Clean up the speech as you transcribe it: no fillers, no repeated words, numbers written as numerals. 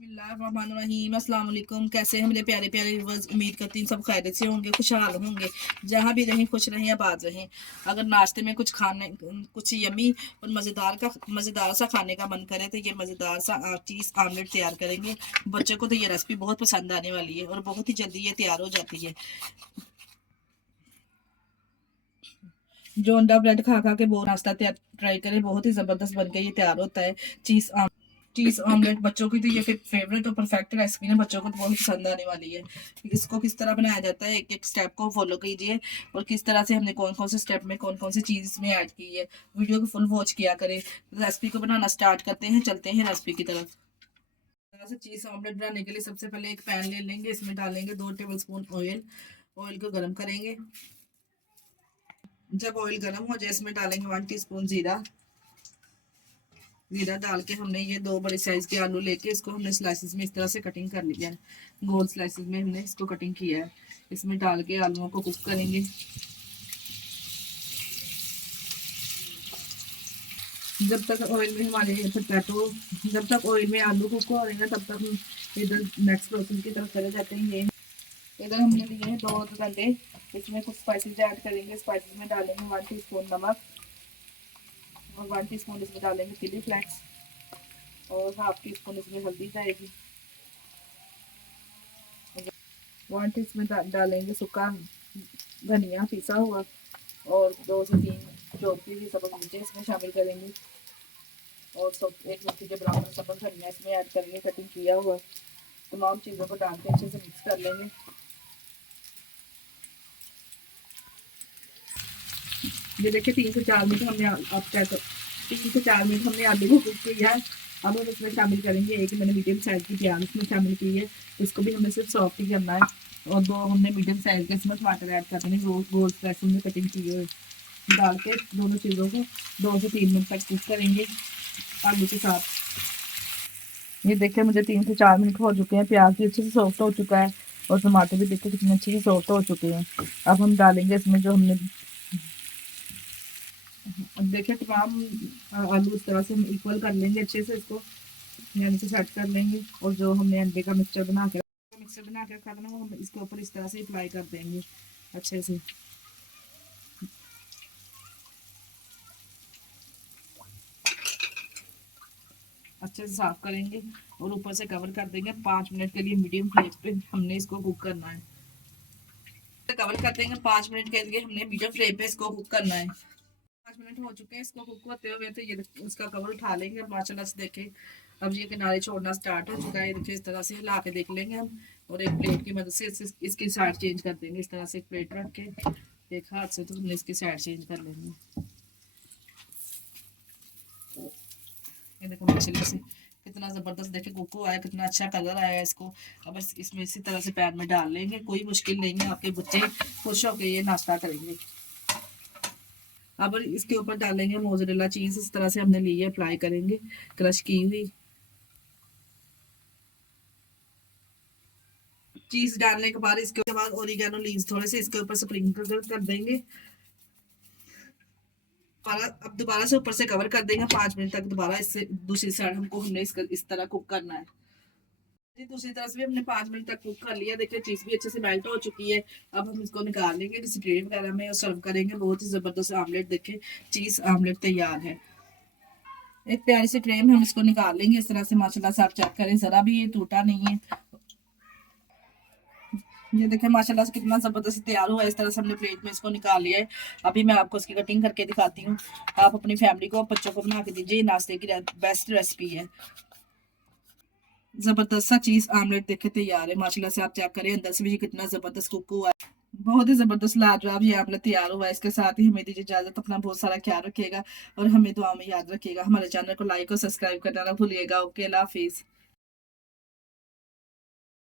बिस्मिल्लाहिर्रहमानिर्रहीम। अस्सलाम वालेकुम। कैसे हैं मेरे प्यारे प्यारे व्यूअर्स? उम्मीद करती हूँ सब खैरियत से होंगे, खुशहाल होंगे। जहाँ भी रहें खुश रहें, आबाद रहें। अगर नाश्ते में कुछ खाने कुछ यमी और मज़ेदार सा खाने का मन करे तो ये मज़ेदार सा चीज़ आमलेट तैयार करेंगे। बच्चों को तो ये रेसिपी बहुत पसंद आने वाली है और बहुत ही जल्दी ये तैयार हो जाती है। जो अंडा ब्रेड खा खा के वो नाश्ता ट्राई करें, बहुत ही ज़बरदस्त बन के ये तैयार होता है। चीज ऑमलेट बच्चों की तो ये फेवरेट और परफेक्ट रेसिपी है। बच्चों को तो बहुत पसंद आने वाली है। इसको किस तरह बनाया जाता है, एक एक स्टेप को फॉलो कीजिए और किस तरह से हमने कौन कौन से स्टेप में कौन कौन सी चीज इसमें ऐड की है, वीडियो को फुल वॉच किया करें। रेसिपी को बनाना स्टार्ट करते हैं, चलते हैं रेसिपी की तरफ। तरह से चीज ऑमलेट बनाने के लिए सबसे पहले एक पैन ले लेंगे, इसमें डालेंगे 2 टेबल स्पून ऑयल। ऑयल को गर्म करेंगे। जब ऑयल गर्म हो जाए इसमें डालेंगे 1 टीस्पून जीरा। जीरा डाल के हमने ये 2 बड़े साइज के आलू लेके इसको हमने स्लाइसिस में इस तरह से कटिंग कर लिया है। गोल स्लाइसिस में हमने इसको कटिंग किया है। इसमें डाल के आलूओं को कुक करेंगे। जब तक ऑयल में हमारे पोटैटो जब तक ऑयल में आलू कुक हो रहे हैं तब तक हम इधर नेक्स्ट प्रोसेस की तरफ चले जाते हैं। ये इधर हमने लिए हैं 2 गंडे। इसमें कुछ स्पाइसेस ऐड करेंगे। स्पाइसेस में डालेंगे 1 टीस्पून नमक और 1 टीस्पून इसमें डालेंगे चिली फ्लेक्स और हाफ टी स्पून इसमें हल्दी जाएगी। 1 टीस्पून डालेंगे सूखा धनिया पिसा हुआ और 2 से 3 चौथी हुई सबक मिर्चें इसमें शामिल करेंगे और सब एक मुट्ठी के बराबर सबक धनिया इसमें ऐड करेंगे कटिंग किया हुआ। तमाम चीज़ों को डाल के अच्छे से मिक्स कर लेंगे। ये देखिए 3 से 4 मिनट हमने अब क्या 3 से 4 मिनट हमने आलू को कुक किया है। अब हम इसमें शामिल करेंगे एक मैंने मीडियम साइज की प्याज इसमें शामिल की है। इसको भी हमने सिर्फ सॉफ्ट ही करना है और 2 हमने मीडियम साइज के इसमें टमाटर ऐड कर देंगे, गोल स्लाइसिंग में कटिंग की हुई डाल के दोनों चीज़ों को 2 से 3 मिनट तक कुक करेंगे आलू के साथ। ये देखिए मुझे 3 से 4 मिनट हो चुके हैं। प्याज भी अच्छे से सॉफ्ट हो चुका है और टमाटर भी देखिए कितने अच्छे से सॉफ्ट हो चुके हैं। अब हम डालेंगे इसमें जो हमने अब देखिए तमाम आलू इस तरह से हम इक्वल कर लेंगे अच्छे से इसको, यानी कि सेट कर लेंगे और जो हमने अंडे का मिक्सचर बना के रखा था ना वो हम इसके ऊपर इस तरह से अप्लाई कर देंगे अच्छे से। अच्छे से साफ करेंगे और ऊपर से कवर कर देंगे 5 मिनट के लिए मीडियम फ्लेम पे हमने इसको कुक करना है। कवर कर देंगे 5 मिनट के लिए हमने मीडियम फ्लेम पे इसको कुक करना है। 5 मिनट हो चुके हैं इसको कुक होते हुए, तो ये इसका कवर उठा लेंगे और माशाल्लाह से देखें अब ये किनारे छोड़ना स्टार्ट हो चुका है। देखिए इस तरह से हिला के देख लेंगे हम और एक प्लेट की मदद से इसकी साइड चेंज कर देंगे। इस तरह से एक प्लेट रख के एक हाथ से तो हमने इसकी साइड चेंज कर लेंगे। ये देखो माशाल्लाह से कितना ज़बरदस्त देखे कुक आया, कितना अच्छा कलर आया है इसको। अब इसमें इसी तरह से पैन में डाल लेंगे, कोई मुश्किल नहीं है, आपके बच्चे खुश होकर ये नाश्ता करेंगे। अब इसके ऊपर डालेंगे मोज़रेला चीज़, इस तरह से हमने ली है, अप्लाई करेंगे क्रश की हुई चीज़ डालने के बाद इसके बाद ओरिगेनो लीव्स थोड़े से इसके ऊपर स्प्रिंकल कर देंगे। अब दोबारा से ऊपर से कवर कर देंगे 5 मिनट तक। दोबारा इससे दूसरी साइड हमको हमने इस तरह कुक करना है। दूसरी तरफ से भी हमने 5 मिनट तक कुक कर लिया। देखिए चीज़ भी अच्छे से मेल्ट हो चुकी है। अब हम इसको निकाल लेंगे किसी ट्रे वगैरह में और सर्व करेंगे। बहुत ही ज़बरदस्त आमलेट देखे चीज़ आमलेट तैयार है। एक प्यारी सी ट्रे में हम इसको निकाल लेंगे इस तरह से। माशाल्लाह से आप चेक करें, ज़रा भी ये टूटा नहीं है। ये देखें माशाल्लाह से कितना ज़बरदस्त तैयार हुआ है। इस तरह से हमने प्लेट में इसको निकाल लिया है। अभी मैं आपको इसकी कटिंग करके दिखाती हूँ। आप अपनी फैमिली को बच्चों को बना के दीजिए, नाश्ते की बेस्ट रेसिपी है। ज़बरदस्त सा चीज़ आमलेट देखे तैयार है। माशाल्लाह से आप चेक करें अंदर से भी ये कितना ज़बरदस्त कुक हुआ है। बहुत ही ज़बरदस्त लाजवाब ये आमलेट तैयार हुआ है। इसके साथ ही हमें दीजिए इजाज़त। अपना बहुत सारा ख्याल रखिएगा और हमें दुआ में याद रखिएगा। हमारे चैनल को लाइक और सब्सक्राइब करना ना भूलिएगा। ओके, अल्लाह हाफिज़।